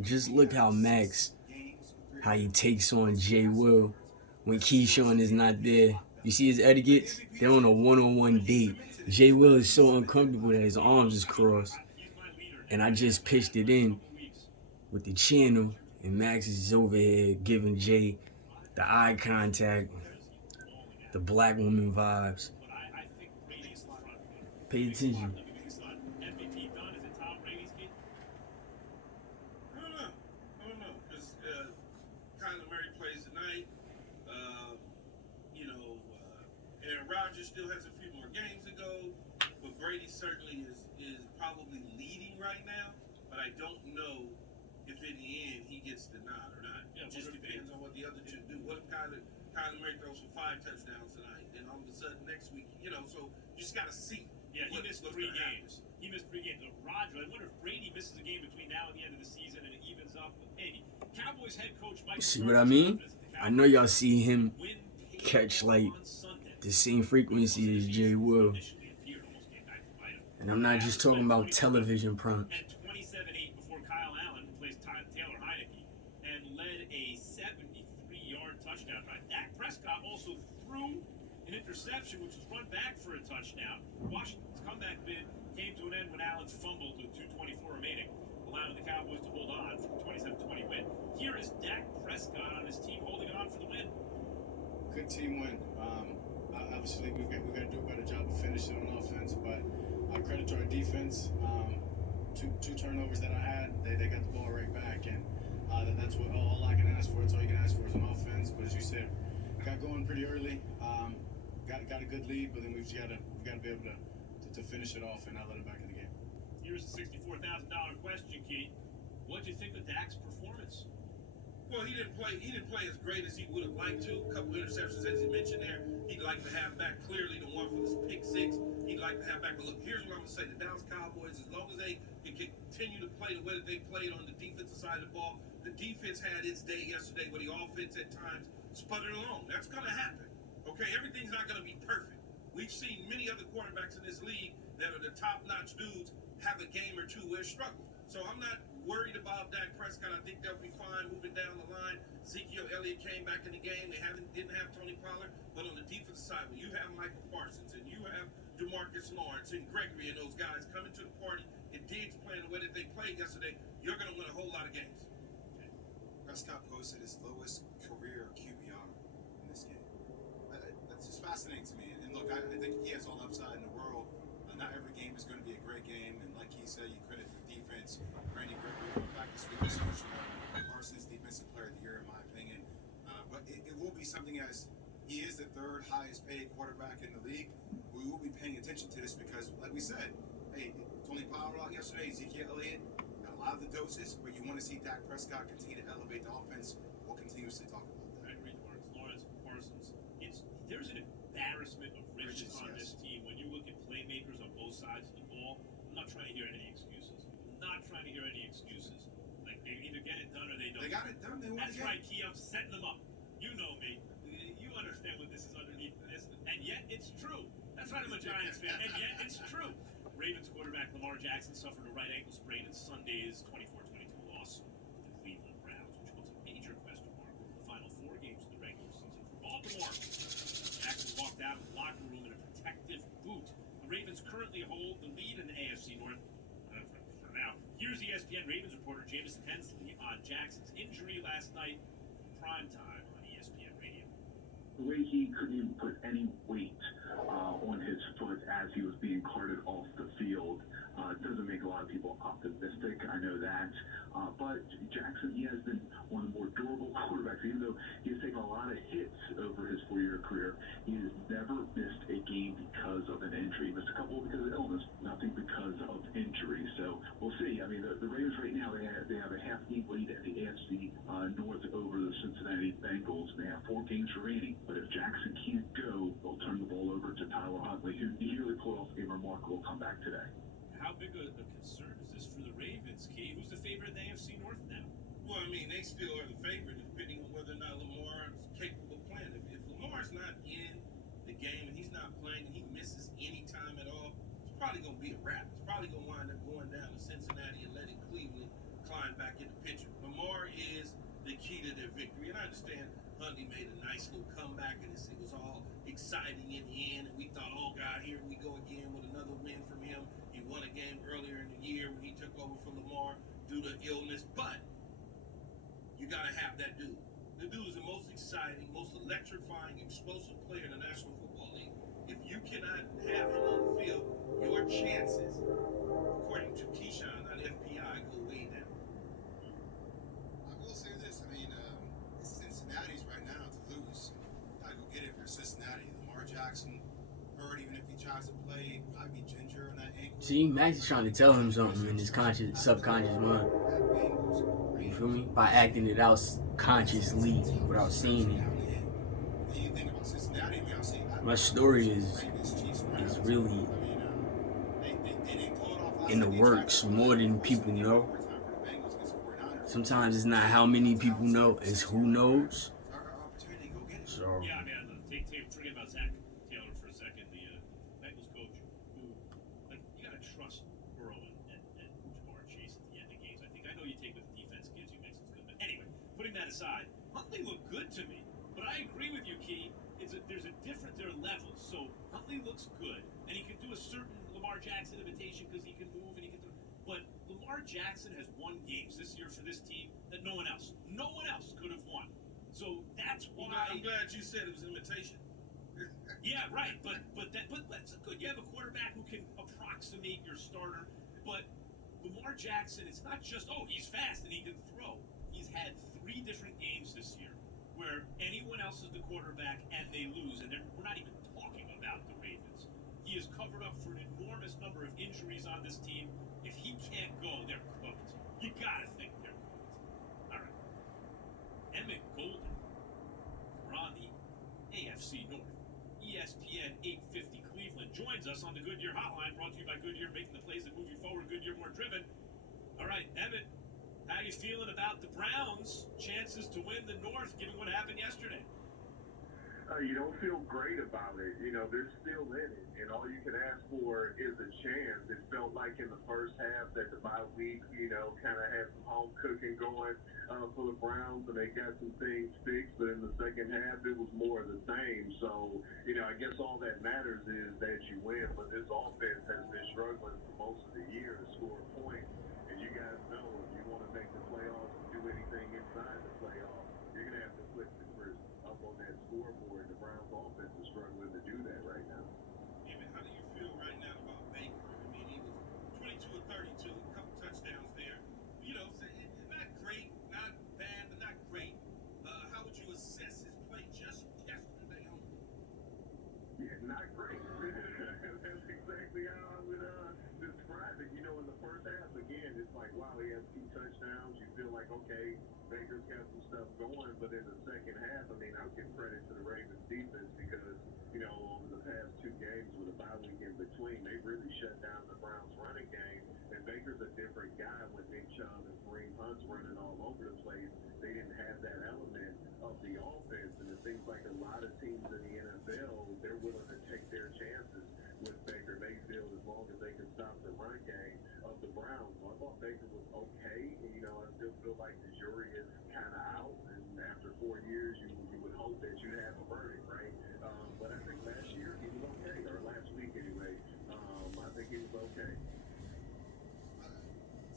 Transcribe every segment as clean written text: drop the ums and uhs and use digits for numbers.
Just look how Max, how he takes on Jay Will when Keyshawn is not there. You see his etiquettes? They're on a one-on-one date. Jay Will is so uncomfortable that his arms is crossed. And I just pitched it in with the channel, and Max is over here giving Jay the eye contact, the black woman vibes. Pay attention. Aaron Rodgers still has a few more games to go, but Brady certainly is probably leading right now. But I don't know if in the end he gets the nod or not. It just depends on what the other two do. What if Kyler Murray throws for 5 touchdowns tonight, and all of a sudden next week, so you just got to see. Yeah, he missed 3 games. He missed 3 games. Roger, I wonder if Brady misses a game between now and the end of the season and it evens up. Maybe. Cowboys head coach Mike. See what I mean? I know y'all see him catch like the same frequency as Jay Will. And I'm not just talking about television prompts. At 27-8 before Kyle Allen replaced Taylor Heineke and led a 73-yard touchdown drive. Dak Prescott also threw an interception, which was run back for a touchdown. Washington's comeback bid came to an end when Allen fumbled with 2:24 remaining, allowing the Cowboys to hold on for the 27-20 win. Here is Dak Prescott on his team holding on for the win. Good team win. Obviously, we've got to do a better job of finishing on offense, but credit to our defense. Two turnovers that I had, they got the ball right back, and that's what all I can ask for. It's all you can ask for is an offense. But as you said, got going pretty early, got a good lead, but then we've got to be able to finish it off and not let it back in the game. Here's the $64,000 question, Keith. What did you think of Dak's performance? Well, he didn't play as great as he would have liked to. A couple interceptions, as he mentioned there. He'd like to have back clearly the one for this pick 6. He'd like to have back. But look, here's what I'm going to say. The Dallas Cowboys, as long as they can continue to play the way that they played on the defensive side of the ball, the defense had its day yesterday where the offense at times sputtered along. That's going to happen. Okay, everything's not going to be perfect. We've seen many other quarterbacks in this league that are the top-notch dudes have a game or two where struggle. So I'm not worried about Dak Prescott. I think they'll be fine moving down the line. Ezekiel Elliott came back in the game. They didn't have Tony Pollard, but on the defensive side, when you have Michael Parsons and you have DeMarcus Lawrence and Gregory and those guys coming to the party and Diggs playing the way that they played yesterday, you're going to win a whole lot of games. Prescott posted his lowest career QBR in this game. That's just fascinating to me. And look, I think he has all upside in the world. Not every game is going to be a great game, and like he said, you credit the defense. Randy Gregory coming back this week is Parsons Defensive Player of the Year, in my opinion. But it will be something as he is the 3rd highest paid quarterback in the league. We will be paying attention to this because, like we said, hey, Tony Pollard out yesterday, Ezekiel Elliott, got a lot of the doses, but you want to see Dak Prescott continue to elevate the offense. We'll continuously talk about that. Gregory, Lawrence, Parsons. There's an embarrassment of riches on this team when you look at playmakers on both sides of the ball. I'm not trying to hear any excuses. Like, they either get it done or they don't. They got it done. They won That's the game. right, Key. I'm setting them up. You know me. You understand what this is underneath this. And yet, it's true. That's right, I'm a Giants fan. And yet, it's true. Ravens quarterback Lamar Jackson suffered a right ankle sprain in Sunday's 24-22 loss to the Cleveland Browns, which puts a major question mark over the final 4 games of the regular season for Baltimore. Jackson walked out of the locker room in a protective boot. The Ravens currently hold the lead in the AFC North for now. Here's ESPN Ravens reporter Jamison Hensley on Jackson's injury last night, primetime on ESPN Radio. The way he couldn't even put any weight on his foot as he was being carted off the field doesn't make a lot of people optimistic. I know that. But Jackson, he has been one of the more durable quarterbacks. Even though he has taken a lot of hits over his 4-year career, he has never missed a game because of an injury. He missed a couple because of illness, nothing because of injury. So we'll see. I mean, the Ravens right now, they have a half-game lead at the AFC North over the Cincinnati Bengals. They have 4 games remaining. But if Jackson can't go, they'll turn the ball over to Tyler Huntley, who nearly pulled off a remarkable comeback today. How big a concern is this for the Ravens, Key? Who's the favorite in the AFC North now? Well, I mean, they still are the favorite, depending on whether or not Lamar is capable of playing. If Lamar's not in the game and he's not playing and he misses any time at all, it's probably going to be a wrap. It's probably going to wind up going down he made a nice little comeback, and it was all exciting in the end. And we thought, oh God, here we go again with another win from him. He won a game earlier in the year when he took over from Lamar due to illness, but you gotta have that dude. The dude is the most exciting, most electrifying, explosive player in the National Football League. If you cannot have him on the field, your chances, according to Keyshawn, not FPI, go way down. I will say this. I mean, Cincinnati's right now to lose. You gotta go get it if you're Cincinnati. Lamar Jackson hurt, even if he tries to play, probably ginger on that ankle. See, Max is trying to tell him something in his subconscious mind. You feel me? By acting it out consciously without seeing it. My story is really in the works more than people know. Sometimes it's not how many people know, it's who knows. So Yeah, man, forget about Zach Taylor for a second, the Bengals coach, who, like, you gotta trust Burrow and Jamar Chase at the end of games. I know you take what the defense gives you, makes it good. But anyway, putting that aside, Huntley looked good to me. But I agree with you, Key. There are levels. So Huntley looks good, and he can do a certain Lamar Jackson imitation because he can move and he can do. But Lamar Jackson has won games this year for this team that no one else could have won. So that's why. I'm glad you said it was imitation. Yeah, right. But that's good. You have a quarterback who can approximate your starter. But Lamar Jackson, it's not just he's fast and he can throw. He's had 3 different games this year where anyone else is the quarterback and they lose, and we're not even talking about the Ravens. He has covered up for an enormous number of injuries on this team. If he can't go, they're cooked. You gotta think they're cooked. All right. Emmett Golden, we're on the AFC North. ESPN 850 Cleveland joins us on the Goodyear Hotline, brought to you by Goodyear, making the plays that move you forward. Goodyear, more driven. All right, Emmett, how you feeling about the Browns' chances to win the North, given what happened yesterday? You don't feel great about it. You know, they're still in it, and all you can ask for is a chance. It felt like in the first half that the bye week, kind of had some home cooking going for the Browns, and they got some things fixed. But in the second half, it was more of the same. So, I guess all that matters is that you win. But this offense has been struggling for most of the year to score points. And you guys know if you want to make the playoffs and do anything inside the playoffs, you're going to have to put the Numbers up on that scoreboard. The Browns offense is struggling to do that right now. Yeah, man, how do you feel right now about Baker? I mean, he was 22 of 32, a couple touchdowns there. Not great, not bad, but not great. How would you assess his play just yesterday on? Yeah, not great. That's exactly how I would describe it. In the first half, again, it's like, wow, he has 2 touchdowns. You feel like, okay, Baker's got some stuff going. But in the second half, I mean, I'll give credit to the Ravens defense because, over the past 2 games with a bye week in between, they really shut down the Browns running game. And Baker's a different guy with Nick Chubb and Kareem Hunt's running all over the place. They didn't have that element of the offense. And it seems like a lot of teams in the NFL, they're willing to take their chances with Baker Mayfield as long as they can stop the run game of the Browns. So I thought Baker was okay. And, I still feel like the jury is kind of out. And after 4 years, you would hope that you'd have a verdict, right? But I think last year he was okay, or last week anyway. I think he was okay.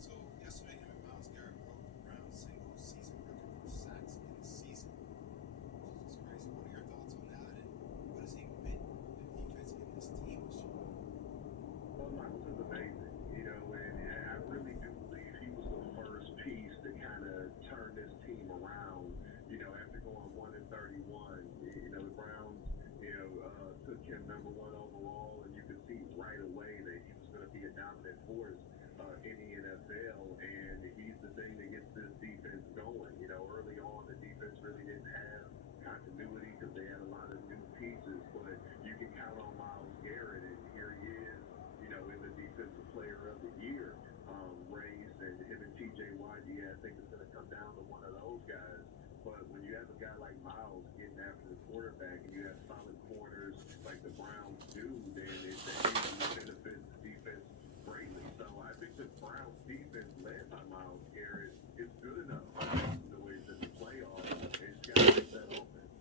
So yesterday, him and Myles Garrett broke the Browns single season record for sacks in the season, which is crazy. What are your thoughts on that? And what has he meant the defense in this team this year? Well, Myles is amazing, and I really do believe he was the first piece to kind of turn this team around. After going 1-31, the Browns, took him number 1 overall, and you could see right away that he was going to be a dominant force in the NFL, and he's the thing that gets this defense going. Early on, the defense really didn't have continuity because they had a lot of new pieces, but you can count on Myles Garrett, and here he is, in the Defensive Player of the Year race, and him and TJ Watt, I think it's going to come down to one of those guys. But when you have a guy like Myles getting after the quarterback and you have solid corners like the Browns do, then it usually benefits the defense greatly. So I think the Browns defense led by Myles Garrett is good enough the way it's in the playoffs. It's got to make that offense.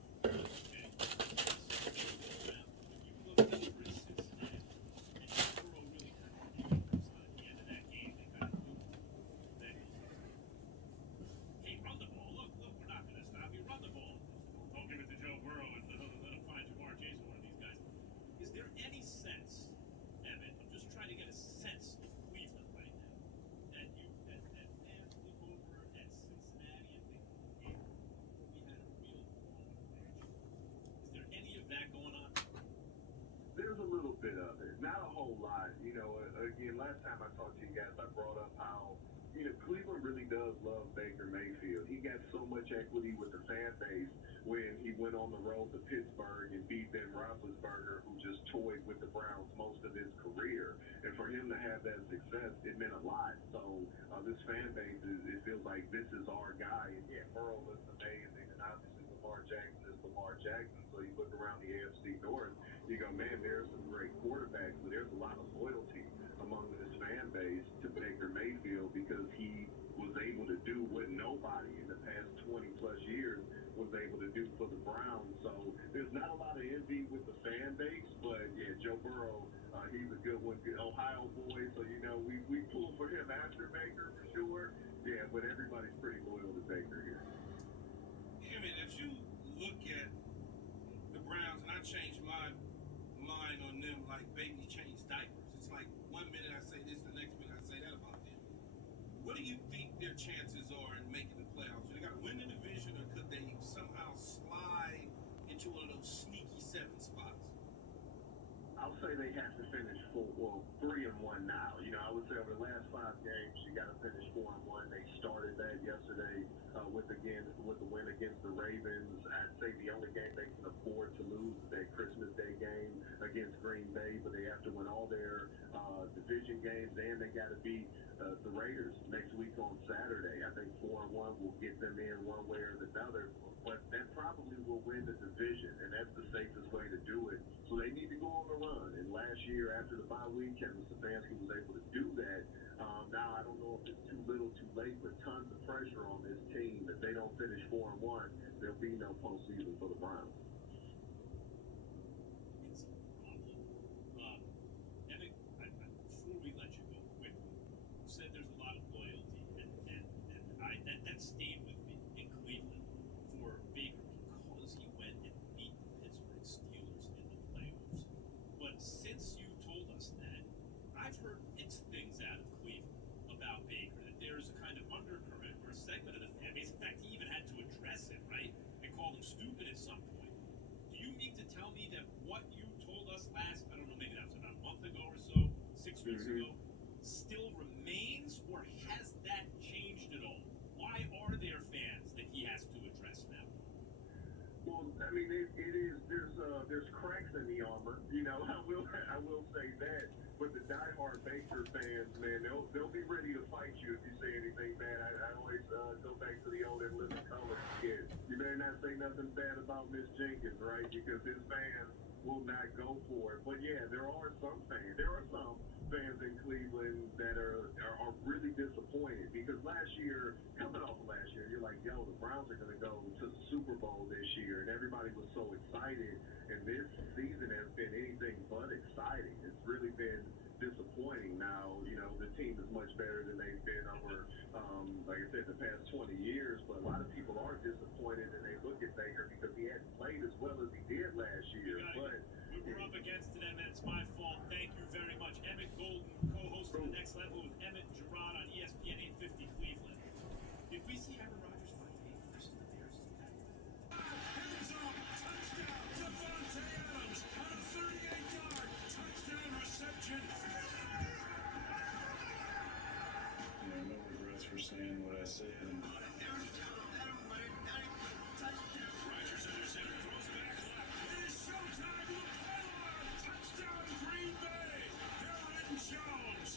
bit of it. Not a whole lot. Again, last time I talked to you guys, I brought up how, Cleveland really does love Baker Mayfield. He got so much equity with the fan base when he went on the road to Pittsburgh and beat Ben Roethlisberger, who just toyed with the Browns most of his career. And for him to have that success, it meant a lot. So this fan base, it feels like this is our guy. And yeah, Burrow looks amazing. And obviously Lamar Jackson is Lamar Jackson. So you look around the AFC North, you go, man, there's some great quarterbacks, but there's a lot of loyalty among this fan base to Baker Mayfield because he was able to do what nobody in the past 20 plus years was able to do for the Browns. So there's not a lot of envy with the fan base, but yeah, Joe Burrow, he's a good one. Ohio boy, so we pull for him after Baker for sure. Yeah, but everybody's pretty loyal to Baker here. Yeah, man, if you look at the Browns, and I changed my mind on them like babies change diapers. It's like 1 minute I say this, the next minute I say that about them. What do you think their chances are in making the playoffs? Do they got to win the division, or could they somehow slide into one of those sneaky 7 spots? I'll say they have to finish 3-1 now. I would say over the last 5 games, you got to finish 4-1. They started that yesterday with the win against the Ravens. I'd say the only game they can afford to lose is that Christmas Day game against Green Bay, but they have to win all their division games, and they got to beat the Raiders next week on Saturday. I think 4-1 will get them in one way or another, but that probably will win the division, and that's the safest way to do it. So they need to go on the run. And last year, after the bye week, Kevin Stefanski was able to do that. Now, I don't know if it's too little, too late, but tons of pressure on this team. If they don't finish 4-1, there'll be no postseason for the Browns. It's awful. Evan, before we let you go quickly, you said there's a lot of loyalty, and that stayed with me in Cleveland for Baker because he went and beat the Pittsburgh Steelers in the playoffs. But since you told us that, I've heard mixed things out of Cleveland about Baker, that there's a kind of undercurrent or a segment of the fan base. In fact, he even had to address it, right? They called him stupid at some point. Do you mean to tell me that what you told us last, I don't know, maybe that was about a month ago or so, 6 weeks ago, still remains, or has that changed at all? Why are there fans that he has to address now? Well, I mean, it is. There's cracks in the armor. I will say that. But the diehard Baker fans, man, they'll be ready to fight you if you say anything bad. I always go back to the old and living color kid. You better not say nothing bad about Miss Jenkins, right? Because his fans will not go for it. But yeah, there are some fans. There are some fans in Cleveland that are really disappointed because last year, coming off of last year, you're like, yo, the Browns are going to go to the Super Bowl this year, and everybody was so excited. And this season has been anything but exciting. It's really been disappointing. Now, the team is much better than they've been over, like I said, the past 20 years. But a lot of people are disappointed, and they look at Baker because he hadn't played as well as he did last year. But we're up against it, Emmett. It's my fault. Thank you very much. Emmett Golden, co-host of The Next Level with Emmett Gerard on ESPN 850 Cleveland. Did we see Aaron Rodgers find the versus the Bears? No regrets for saying what I said. Rodgers under center, throws back left. It is showtime. Touchdown, Green Bay. Aaron Jones.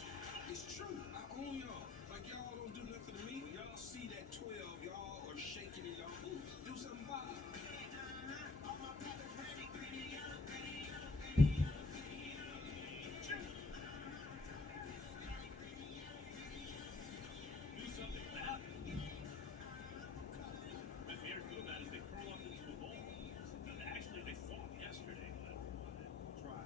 It's true. I own y'all. Like y'all don't do nothing to me. When y'all see that 12, y'all are shaking in y'all boots. Do something about it. Do something about it. What Bears do about it is they curl up into a ball. Actually, they fought yesterday. Try.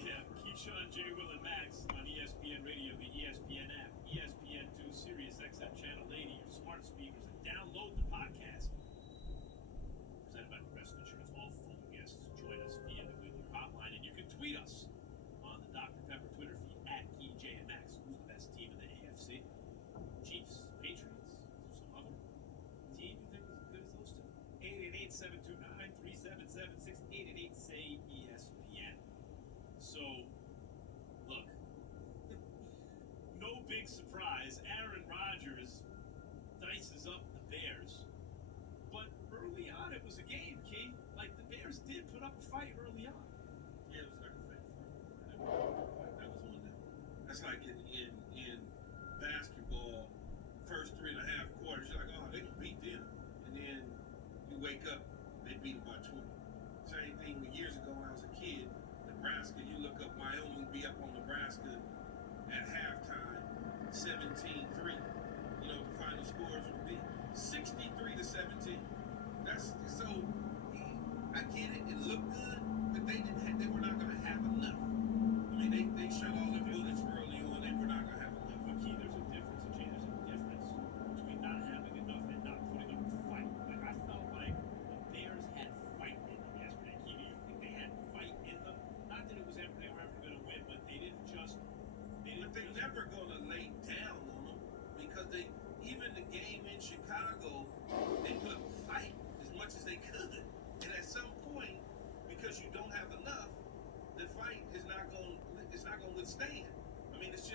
Yeah, Keyshawn, J. Will, and Max on ESPN Radio, the ESPN app, ESPN2, Sirius XM Channel 80, your smart speakers, and download the podcast. Presented by Progressive Insurance. All phone guests join us via the Goodyear hotline, and you can tweet us on the Dr. Pepper Twitter feed at EJ and Max. Who's the best team in the AFC? Chiefs, Patriots, some other team you think is as good as those two? 888-729-3776, 888-SAY-ESPN. big surprise. Aaron Rodgers dices up the Bears. But early on, it was a game, Key. Like, the Bears did put up a fight early on. Yeah, it was like a fake fight. That was one that. That's like in basketball, first 3.5 quarters, you're like, oh, they gonna beat them, and then you wake up, they beat them by 20. Same thing years ago when I was a kid. Nebraska, you look up Wyoming, be up on Nebraska at halftime, 17-3. You know what the final scores would be? 63-17. That's so. I get it. It looked good, but they were not going to have enough. I mean, they shot all the bullets early on. They were not going to have enough. But Key, there's a difference, Jay. There's a difference between not having enough and not putting up a fight. Like, I felt like the Bears had fight in them yesterday. Key, do you think they had fight in them? Not that they were ever going to win, but they didn't just. But they're never going to lay down on them because even the game in Chicago, they put up a fight as much as they could. And at some point, because you don't have enough, the fight is not going to withstand. I mean, it's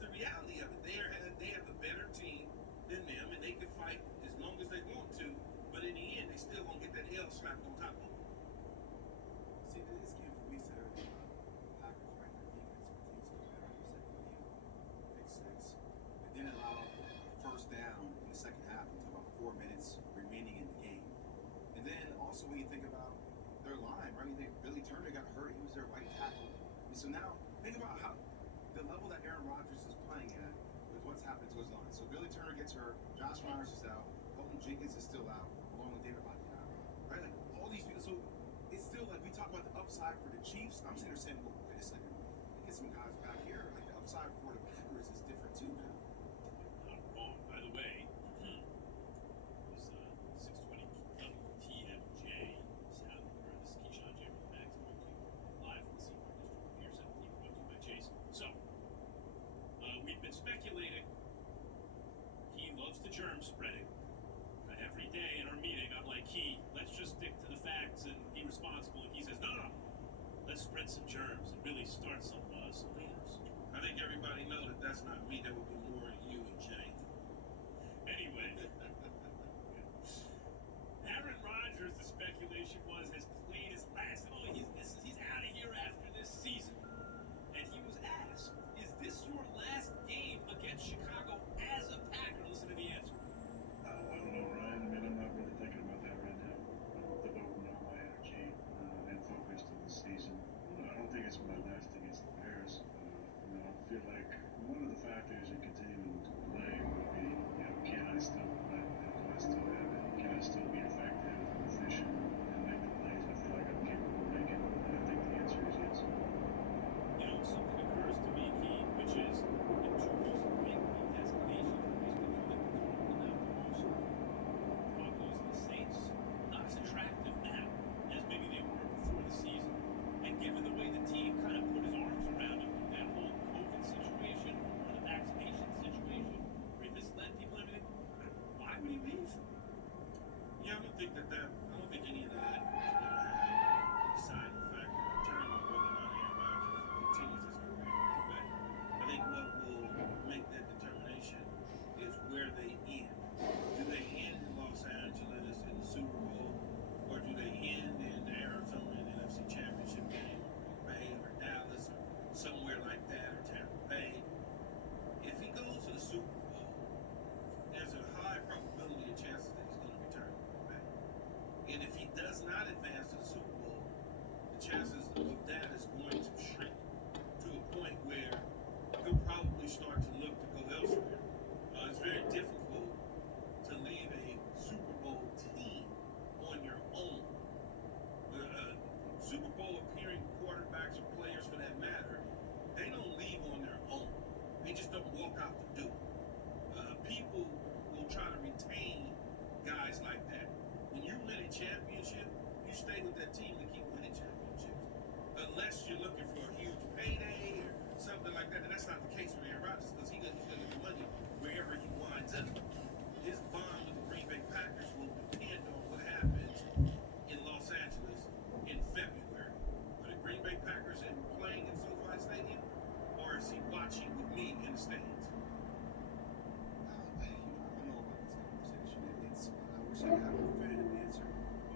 the reality of it. They have a better team than them, and they can fight as long as they want to. But in the end, they still gonna get that L slapped on top of them. See, this game for me said earlier, Packers, right? Their defense continues to get better in the second game. Pick six. It didn't allow a first down in the second half until about 4 minutes remaining in the game. And then also when you think about their line, right? You think Billy Turner got hurt. He was their right tackle. And so now think about how the level that Aaron Rodgers is playing at with what's happening to his line. So Billy Turner gets hurt. Josh Myers is out. Colton Jenkins is still out, along with David Bakhtiari. Right? Like all these people. So it's still like we talk about the upside for the Chiefs. I'm sitting there saying, well, wait a second. Get some guys back here. Like the upside for the Packers is different too now. Not wrong. By the way, it was 620 WTMJ. Sound or this is Keyshawn J. Max live from the Seaport District Pier 17, brought to you by Jason. So, we've been speculating. He loves the germ spreading. Every day in our meeting, I'm like, Key, let's just stick to the facts and be responsible. And he says, no. Let's spread some germs and really start some rumors. I think everybody know that that's not me. That would be more you and Jay. Anyway, Aaron Rodgers, the speculation was, has played his last. Oh, he's out of here after this season. And he was asked, is this your last game against Chicago as a Packer? Listen to the answer. I don't know, Ryan. I mean, I'm not really thinking about that right now. I'm devoting all my energy and focus to the season. I don't think it's my last against the Bears. I feel like one of the factors in continuing to play would be, can I still play? Do I still have it? Can I still be effective, efficient, and make the plays I feel like I'm capable of making? And I think the answer is yes. You know, something occurs to me, Key, which is the two most likely destinations for these people that we're talking about the most. Broncos and the Saints, not as attractive now as maybe they were before the season. And given the way the team kind of put his arms around him with that whole COVID situation or the vaccination situation, where he misled people and everything, why would he leave? Yeah, I don't think any of that is going to have a deciding factor in determining whether or not Aaron Rodgers continues his career. But I think what will make that determination is where they end. Do they end in Los Angeles in the Super Bowl, or do they end in Arizona in the NFC Championship game, or Bay, or Dallas, or somewhere like that, or Tampa Bay? If he goes to the Super Bowl, there's a high probability of chances that he's going to return back. And if he does not advance to the Super Bowl, the chances of that is going to shrink to a point where he'll probably start to look to go elsewhere. It's very difficult to leave a Super Bowl team on your own. Super Bowl appearing quarterbacks or players for that matter, they don't leave on their own. They just don't walk out the door. People will try to retain guys like that. When you win a championship, you stay with that team to keep winning championships. Unless you're looking for a huge payday or something like that. And that's not the case with Aaron Rodgers because he's going to get the money wherever he winds up. His bond with the Green Bay Packers will depend on what happens in Los Angeles in February. Are the Green Bay Packers playing in SoFi Stadium? Or is he watching with me in the fans? I don't know about this conversation. I wish I could have a definitive answer.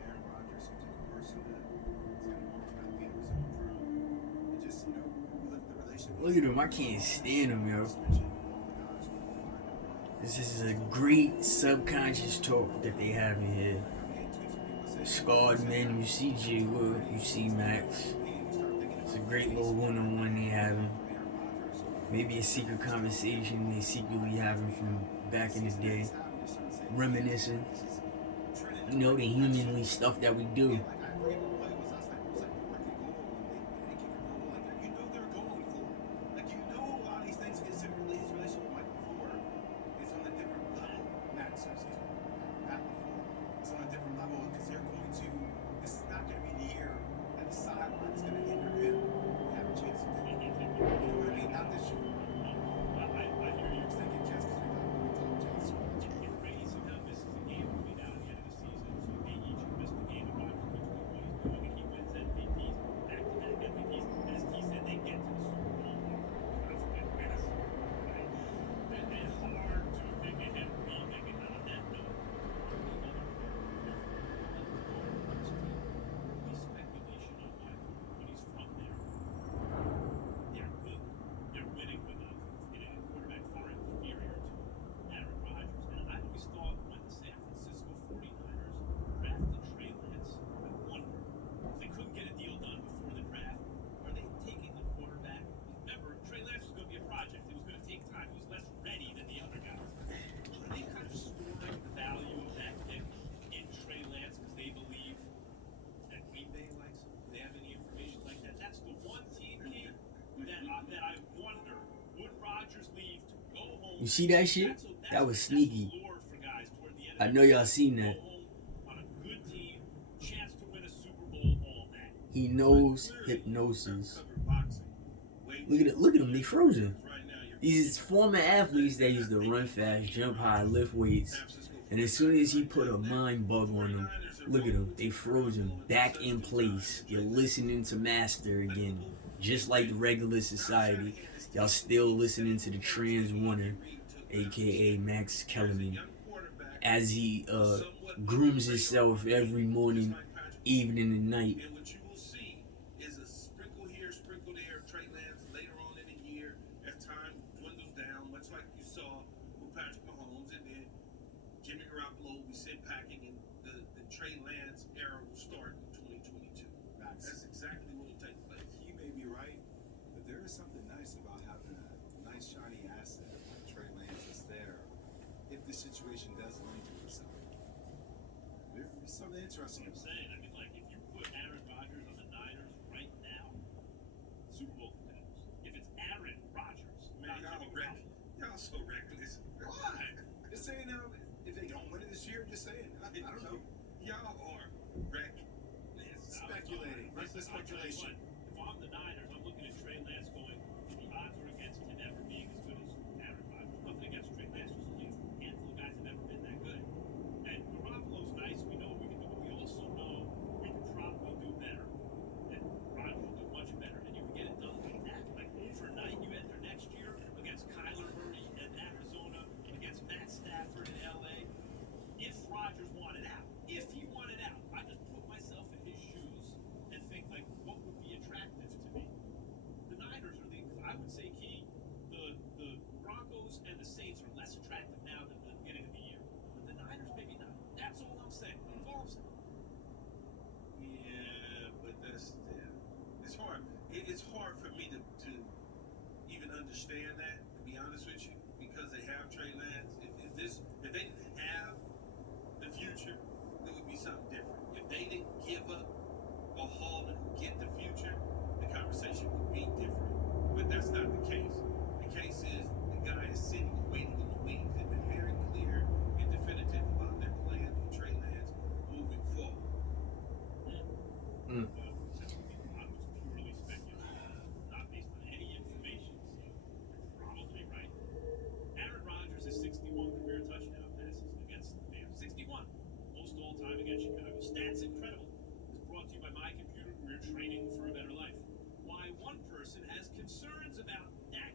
Aaron Rodgers seems like a person that is going to march around, lead of his own drum. And just, you know, we look at the relationship. Look at him. I can't stand him, yo. Just mentioned all the guys who are behind him. This is a great subconscious talk that they have in here. Scarred men, you see J. Will, you see Max. It's a great little one-on-one they having. Maybe a secret conversation they secretly having from back in the day. Reminiscing. You know, the humanly stuff that we do. You see that shit? That was sneaky. I know y'all seen that. He knows hypnosis. Look at it. Look at them. They frozen. These former athletes that used to run fast, jump high, lift weights, and as soon as he put a mind bug on them, look at them. They frozen, back in place. You're listening to Master again, just like the regular society. Y'all still listening to the trans winner, aka Max Kellerman, as he grooms himself every morning, evening, and night. And what you will see is a sprinkle here, sprinkle there, Trey Lance later on in the year as time dwindles down, much like you saw with Patrick Mahomes, and then Jimmy Garoppolo will be sent packing, and the Trey Lance era will start in 2022. That's exactly what will take place. He may be right, but there is something nice about having a nice shiny asset like Trey Lance that's there if the situation does lend to itself. There's something interesting. I'm saying, I mean, like, if you put Aaron Rodgers on the Niners right now, Super Bowl contenders. If it's Aaron Rodgers, Man, not Jimmy Garoppolo. y'all so reckless. Why? Just saying now, if they don't win it this year, just saying. I don't know. Y'all are reckless. Speculating. Reckless speculation. If I'm the Niners, I'm looking at Trey Lance going, the odds are against him never being as good as Aaron Rodgers. Nothing against Trey Lance, just a handful of guys have never been that good. And Garoppolo's nice, we know what we can do, but we also know we can probably do better. And Rodgers will do much better. And you can get it done like that. Like overnight, you enter next year against Kyler Murray in Arizona, against Matt Stafford in LA. If Rodgers wanted out, if he wanted out, I just put myself in his shoes and think, like, what would be attractive to me? The Niners are I would say, Key, the Broncos and the Saints are less attractive now than the beginning of the year. But the Niners, maybe not. That's all I'm saying. That's all I'm saying. Yeah, but it's hard. It's hard for me to even understand that, to be honest with you, because they have Trey Lance. If they didn't have the future, it would be something different. If they didn't give up a haul and get the future, the conversation would be different. But that's not the case. The case is the guy is sitting and waiting in the wings. They've been very clear and definitive about their plans with Trey Lance moving forward. I was purely speculating, not based on any information, so you're probably right. Aaron Rodgers has 61 career touchdown passes against the Bears. 61. Most all-time against Chicago. Stats incredible. It's brought to you by My Computer Career Training for a Better Life. Why one person has concerns about that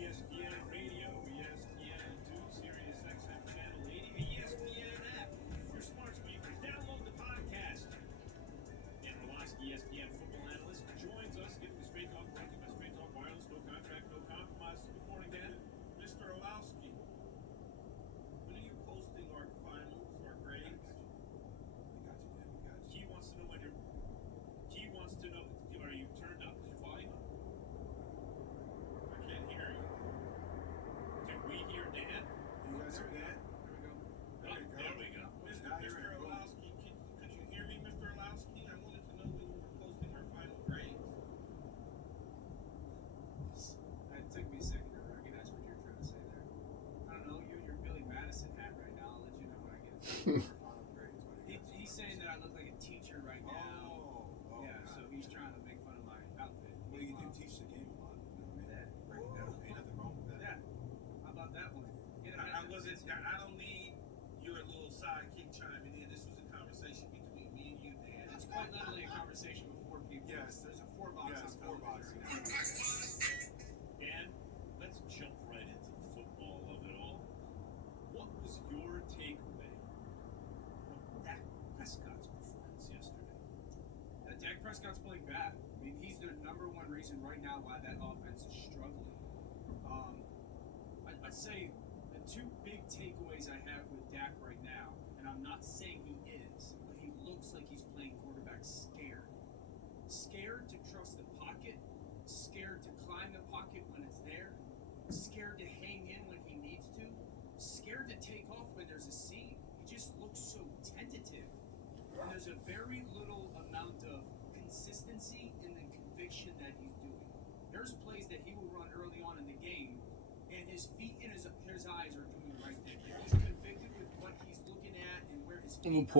ESPN Radio, ESPN2, Sirius XM Channel 80, the ESPN app, your smart speakers. Download the podcast. Dan Orlovsky, ESPN football analyst, joins us, giving the Straight Talk, brought to you by Straight Talk Wireless, no contract, no compromise. Good morning, Dan. Mr. Orlovsky, when are you posting our finals, our grades? We got you, man. We got you. He wants to know when you're. He wants to know, are you turned up? Is your volume up? I can't hear you. Can we hear Dan? You guys heard that? There we go. Now you're Mr. in. Boom. Orlovsky, could you hear me, Mr. Orlovsky? I wanted to know when you were posting our final grades. It took me a second to recognize what you're trying to say there. I don't know, you and your Billy Madison hat right now. I'll let you know when I get it. Our final grades. What do you guys He's saying that I look like a teacher right now. Oh, Yeah, so he's trying to make fun of my outfit. Well, you do teach the game a lot. You know what I mean? Break it down. Ain't nothing wrong with that. Yeah. How about that one? Get a I hat. wasn't. I don't need your little sidekick chiming in. This was a conversation between me and you, Dan. It's quite literally a conversation with four people. Yes. There's a four box Yes, on 4 boxes. television right Dan, let's jump right into the football of it all. What was your takeaway from Dak Prescott's performance yesterday? Dak Prescott's playing bad. I mean, he's the number one reason right now why that offense is struggling. I'd say the two big takeaways I have with Dak right now, and I'm not saying he is, but he looks like he's playing quarterback scared. Scared to trust the pocket, scared to climb the pocket when it's there, scared to hang in when he needs to, scared to take off when there's a seam. He just looks so tentative. And there's a very little amount of consistency in the conviction that he's doing. There's plays that he will run early on in the game, and his feet and his eyes are doing the right thing. If he's convicted with what he's looking at and where his I'm gonna feet are pause